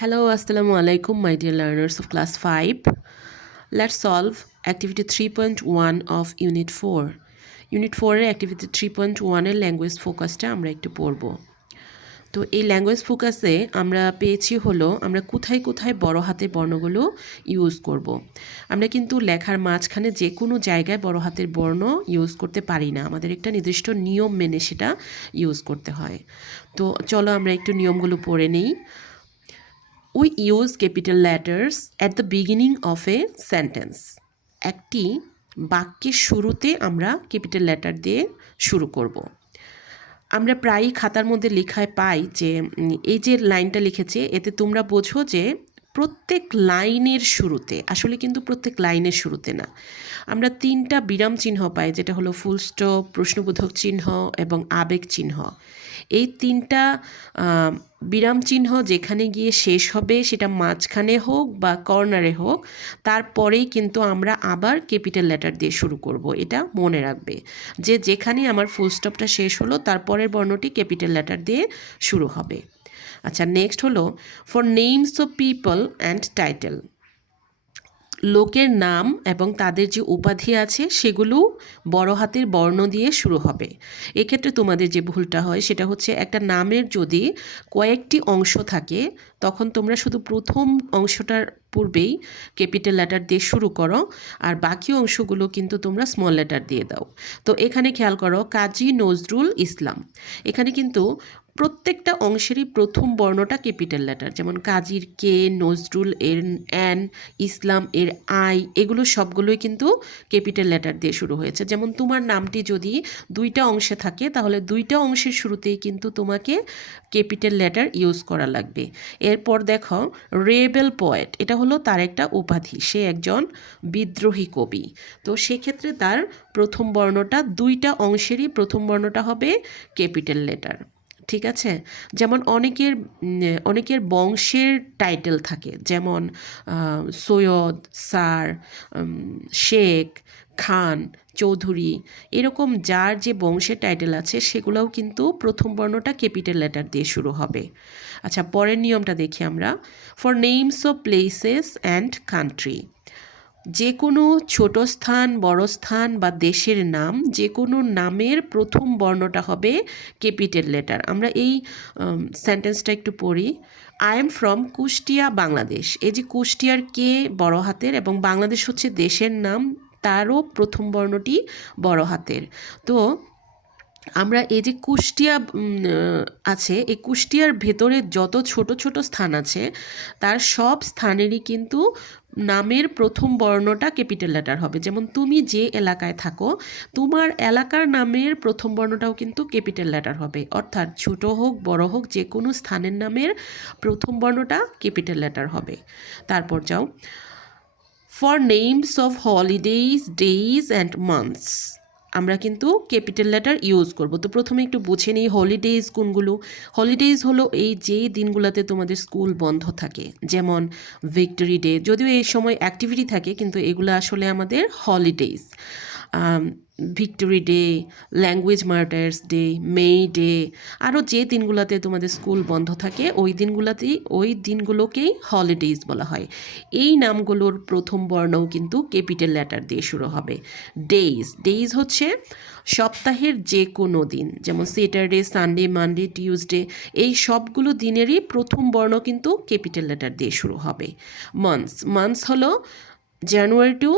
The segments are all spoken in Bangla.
Hello, Assalamu alaikum, my dear learners of class 5. Let's solve activity 3.1 of Unit 4. Unit 4 এর activity 3.1 এর ল্যাঙ্গুয়েজ ফোকাসটা আমরা একটু পড়ব। তো এই ল্যাঙ্গুয়েজ ফোকাসে আমরা পেয়েছি হলো আমরা কোথায় কোথায় বড় হাতের বর্ণগুলো ইউজ করব। আমরা কিন্তু লেখার মাঝখানে যে কোনো জায়গায় বড় হাতের বর্ণ ইউজ করতে পারি না, আমাদের একটা নির্দিষ্ট নিয়ম মেনে সেটা ইউজ করতে হয়। তো চলো আমরা একটু নিয়মগুলো পড়ে নিই। We use capital letters at the beginning of a sentence. একটি বাক্যের শুরুতে আমরা ক্যাপিটাল লেটার দিয়ে শুরু করব। আমরা প্রায়ই খাতার মধ্যে লেখায় পাই যে এই যে লাইনটা লিখেছে এতে তোমরা বোঝো যে প্রত্যেক লাইনের শুরুতে, আসলে কিন্তু প্রত্যেক লাইনের শুরুতে না, আমরা 3টা বিরাম চিহ্ন পাই, যেটা হলো ফুল স্টপ, প্রশ্নবোধক চিহ্ন এবং আবেগ চিহ্ন। এই 3টা বিরাম চিহ্ন যেখানে গিয়ে শেষ হবে, সেটা মাঝখানে হোক বা কর্নারে হোক, তারপরেই কিন্তু আমরা আবার ক্যাপিটাল লেটার দিয়ে শুরু করব। এটা মনে রাখবে যে যেখানে আমার ফুল স্টপটা শেষ হলো তারপরের বর্ণটি ক্যাপিটাল লেটার দিয়ে শুরু হবে। আচ্ছা, নেক্সট হলো for names of people and title. লোকের নাম এবং তাদের যে উপাধি আছে সেগুলো বড় হাতের বর্ণ দিয়ে শুরু হবে। এক্ষেত্রে তোমাদের যে ভুলটা হয় সেটা হচ্ছে একটা নামের যদি কয়েকটি অংশ থাকে তখন তোমরা শুধু প্রথম অংশটার পূর্বেই ক্যাপিটাল লেটার দিয়ে শুরু করো, আর বাকি অংশগুলো কিন্তু তোমরা স্মল লেটার দিয়ে দাও। তো এখানে খেয়াল করো কাজী নজরুল ইসলাম, এখানে কিন্তু প্রত্যেকটা অংশেরই প্রথম বর্ণটা ক্যাপিটাল লেটার, যেমন কাজীর কে, নজরুল এর এন, ইসলাম এর আই, এগুলো সবগুলোই কিন্তু ক্যাপিটাল লেটার দিয়ে শুরু হয়েছে। যেমন তোমার নামটি যদি 2টা অংশে থাকে তাহলে 2টা অংশের শুরুতেই কিন্তু তোমাকে ক্যাপিটাল লেটার ইউজ করা লাগবে। এরপর দেখো রেবেল পোয়েট, এটা হলো তার একটা উপাধি, সে একজন বিদ্রোহী কবি। তো সেক্ষেত্রে তার প্রথম বর্ণটা 2টা অংশেরই প্রথম বর্ণটা হবে ক্যাপিটাল লেটার। ঠিক আছে, যেমন অনেকের বংশের টাইটেল থাকে, যেমন সৈয়দ, স্যার, শেখ, খান, চৌধুরী, এরকম যার যে বংশের টাইটেল আছে সেগুলোও কিন্তু প্রথম বর্ণটা ক্যাপিটাল লেটার দিয়ে শুরু হবে। আচ্ছা, পরের নিয়মটা দেখি আমরা। For names of places and country, যে কোনো ছোট স্থান, বড় স্থান বা দেশের নাম, যে কোনো নামের প্রথম বর্ণটা হবে ক্যাপিটাল লেটার। আমরা এই সেন্টেন্সটা একটু পড়ি। I am from Kushtia, Bangladesh. এই যে কুষ্টিয়ার কে বড় হাতের এবং বাংলাদেশ হচ্ছে দেশের নাম, তারও প্রথম বর্ণটি বড় হাতের। তো আমরা এই যে কুষ্টিয়া আছে, এই কুষ্টিয়ার ভেতরে যত ছোট ছোট স্থান আছে তার সব স্থানেরই কিন্তু নামের প্রথম বর্ণটা ক্যাপিটাল লেটার হবে। যেমন তুমি যে এলাকায় থাকো তোমার এলাকার নামের প্রথম বর্ণটাও কিন্তু ক্যাপিটাল লেটার হবে, অর্থাৎ ছোট হোক বড় হোক যে কোনো স্থানের নামের প্রথম বর্ণটা ক্যাপিটাল লেটার হবে। তারপর যাও for names of holidays, days and months, আমরা কিন্তু ক্যাপিটাল লেটার ইউজ করব। তো প্রথমে একটু বুঝে নিই হলিডেজ কোনগুলো। হলিডেজ হলো এই যেই দিনগুলোতে তোমাদের স্কুল বন্ধ থাকে, যেমন ভিক্টরি ডে, যদিও এই সময় অ্যাক্টিভিটি থাকে কিন্তু এগুলো আসলে আমাদের holidays. Victory day, language martyrs day, May Day, আরও যে দিনগুলোতে তোমাদের স্কুল বন্ধ থাকে ওই দিনগুলোকেই হলিডেজ বলা হয়। এই নামগুলোর প্রথম বর্ণও কিন্তু ক্যাপিটাল লেটার দিয়ে শুরু হবে। ডেইজ হচ্ছে সপ্তাহের যে কোনো দিন, যেমন স্যাটারডে, সানডে, মানডে, টিউসডে, এই সবগুলো দিনেরই প্রথম বর্ণ কিন্তু ক্যাপিটাল লেটার দিয়ে শুরু হবে। মান্থস হলো জানুয়ারি টু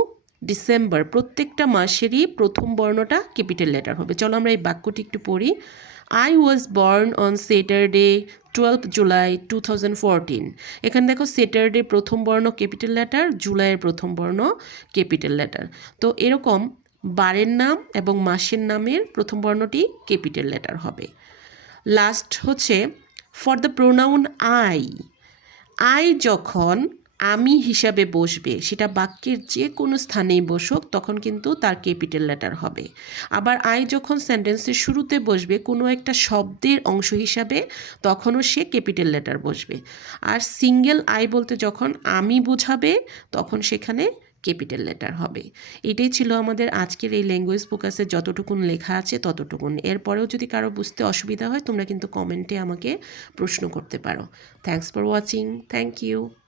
ডিসেম্বর, প্রত্যেকটা মাসেরই প্রথম বর্ণটা ক্যাপিটাল লেটার হবে। চলো আমরা এই বাক্যটি একটু পড়ি। I was born on Saturday 12 July 2014। এখানে দেখো স্যাটারডে প্রথম বর্ণ ক্যাপিটাল লেটার, জুলাইয়ের প্রথম বর্ণ ক্যাপিটাল লেটার। তো এরকম বারের নাম এবং মাসের নামের প্রথম বর্ণটি ক্যাপিটাল লেটার হবে। লাস্ট হচ্ছে for the pronoun I. I যখন আমি হিসাবে বসবে, সেটা বাক্যের যে কোনো স্থানেই বসুক তখন কিন্তু তার ক্যাপিটাল লেটার হবে। আবার আই যখন সেন্টেন্সের শুরুতে বসবে কোনো একটা শব্দের অংশ হিসাবে, তখনও সে ক্যাপিটাল লেটার বসবে। আর সিঙ্গেল আই বলতে যখন আমি বোঝাবে তখন সেখানে ক্যাপিটাল লেটার হবে। এটাই ছিল আমাদের আজকের এই ল্যাঙ্গুয়েজ ফোকাসে যতটুকুন লেখা আছে ততটুকুন। এরপরেও যদি কারো বুঝতে অসুবিধা হয় তোমরা কিন্তু কমেন্টে আমাকে প্রশ্ন করতে পারো। Thanks for watching. Thank you.